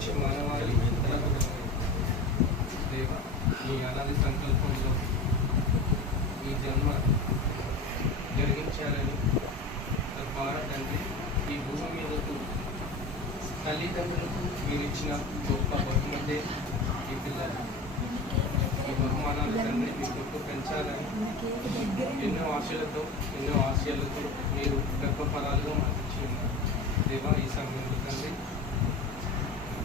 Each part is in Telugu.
నుంచి మానవాళి దేవ మీ అనాది సంకల్పంలో ఈ జన్మ జరిగించాలని తద్వారా తండ్రి ఈ భూమి మీదకు తల్లిదండ్రులకు మీరు ఇచ్చిన గొప్ప బహుమతే ఈ పిల్లలు. ఈ బహుమానాలు తండ్రి మీ కొరకు పెంచాలని ఎన్నో ఆశలతో ఎన్నో ఆశయాలతో మీరు గర్భఫలాలుగా మార్చి ఉన్నారు దేవా. ఈ సమయంలో తండ్రి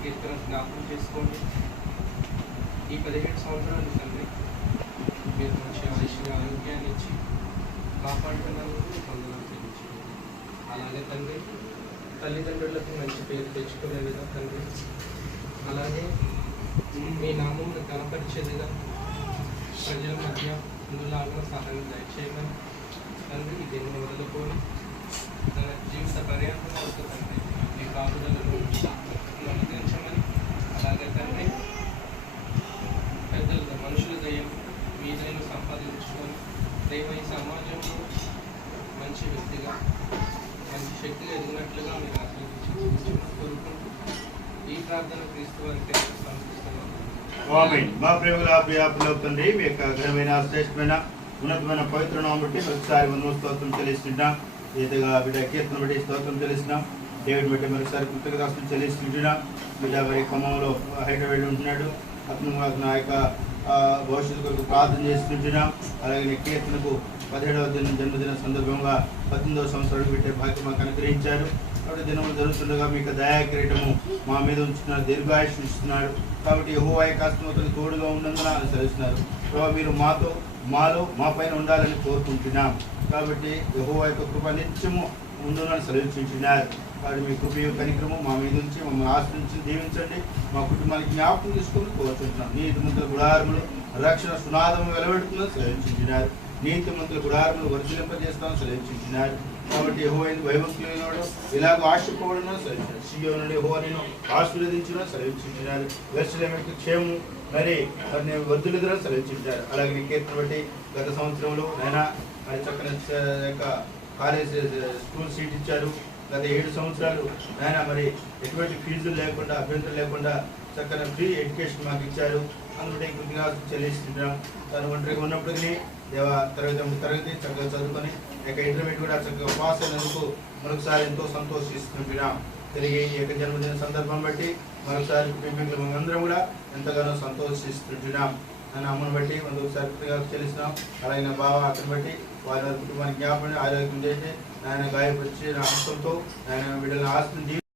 కీర్తన జ్ఞాపకం చేసుకోండి. ఈ 17 సంవత్సరాలు తండ్రి మీరు మంచి ఆరోగ్యాన్ని ఇచ్చి కాపాడుతున్నందుకు వందనాలు చెల్లించండి. అలాగే తండ్రి తల్లిదండ్రులకు మంచి పేరు తెచ్చుకునే విధంగా తండ్రి, అలాగే మీ నామమును కనపరిచేదిగా ప్రజల మధ్య ముందులాగా సహాయం దయచేయమని తండ్రి దీన్ని వదులుకొని తన జీవిత పర్యాంతం వరకు తండ్రి మీ కాపుదలను అనుగ్రహించమని, అలాగే తండ్రి పెద్దలుగా మనుషుల దయం మీ దయను సంపాదించుకొని దైవ ఈ సమాజంలో మంచి వ్యక్తిగా మంచి శక్తిగా ఎదిగినట్లుగా మీరు ఆశీర్వదించి కోరుకుంటూ ఈ ప్రార్థన క్రీస్తు వారికి సమర్పిస్తున్నాను. మా ప్రేమల తండ్రి మీ యొక్క ఘనమైన శ్రేష్టమైన ఉన్నతమైన పవిత్ర నామం బట్టి మరొకసారి స్తోత్రం చెల్లిస్తుంటాం. ఈతగా బిడ్డ కీర్తన బట్టి స్తోత్రం చెల్లిస్తున్నాం. డేవిడ్ బట్టి మరొకసారి కృతజ్ఞతాస్తులు చెల్లిస్తుంటున్నాం. బిడ్డ మరి ఖమ్మంలో హైదరాబాద్ ఉంటున్నాడు. అతను నా యొక్క భవిష్యత్తు కొరకు ప్రార్థన చేస్తుంటున్నాం. అలాగే కీర్తనకు 17వ జన్మదిన సందర్భంగా 18వ సంవత్సరాలు పెట్టే భాగ్యం మాకు అనుగ్రహించారు. కాబట్టి దినములు జరుగుతుండగా మీకు దయాకిరీటము మా మీద ఉంచుతున్నారు, దీర్ఘాయుష్ ఇస్తున్నారు. కాబట్టి యెహోవా యొక్క హస్తముతో తోడుగా ఉన్నందున అనుసరిస్తున్నారు. ప్రభావ మీరు మాలో మా పైన ఉండాలని కోరుకుంటున్నాం. కాబట్టి యెహోవా యొక్క కృప నిత్యము ముందున సెలవించుంటున్నారు. కాబట్టి మీ కృపయు కనిక్రము మా మీద నుంచి మమ్మల్ని ఆశ్రయించి దీవించండి. మా కుటుంబానికి జ్ఞాపకం తీసుకొని కోరుకుంటున్నాం. నీతిమంతుల గుడారములు రక్షణ సునాదము వెలవెడుతుందని సెలవించుంటున్నారు. నీతిమంతుల గుడారములు వర్ధిలింపజేస్తామని సెలవించుంటున్నారు. కాబట్టి యెహోవా భయభక్తులైనవాడు ఇలాగ ఆశింపబడును సెలవించారు. సీయోను యెహోవా నేను ఆశీర్వదించును సెలవించుంటున్నారు. యెరూషలేముకు క్షేమము మరి వర్ధులుదని సెలవించుంటారు. అలాగే నీ కీర్తన బట్టి గత సంవత్సరంలో నైనా మరి చక్కని యొక్క కాలేజ్ స్కూల్ సీట్ ఇచ్చారు. గత 7 సంవత్సరాలు ఆయన మరి ఎటువంటి ఫీజులు లేకుండా అభ్యంతరం లేకుండా చక్కని ఫ్రీ ఎడ్యుకేషన్ మాకు ఇచ్చారు. అందుకే కృతజ్ఞతలు చెల్లిస్తున్నాం. తను ఒంటరిగా ఉన్నప్పటికీ తరగతి చక్కగా చదువుకొని ఇక ఇంటర్మీడియట్ కూడా చక్కగా పాస్ అయినందుకు మరొకసారి ఎంతో సంతోషిస్తున్నాం. తిరిగి ఈ యొక్క జన్మదిన సందర్భం బట్టి మరొకసారి కుటుంబీకులు అందరం కూడా ఎంతగానో సంతోషిస్తున్నాం. నన్ను అమ్మను బట్టి మరొకసారి కృతజ్ఞతలు చెల్లిస్తున్నాం. అలాగే నా బావ అతను బట్టి వారి కుటుంబానికి జ్ఞాపకం ఆరోగ్యం చేసి ఆయన గాయపరిచి నా హస్తంతో ఆయన బిడ్డలను ఆస్తిని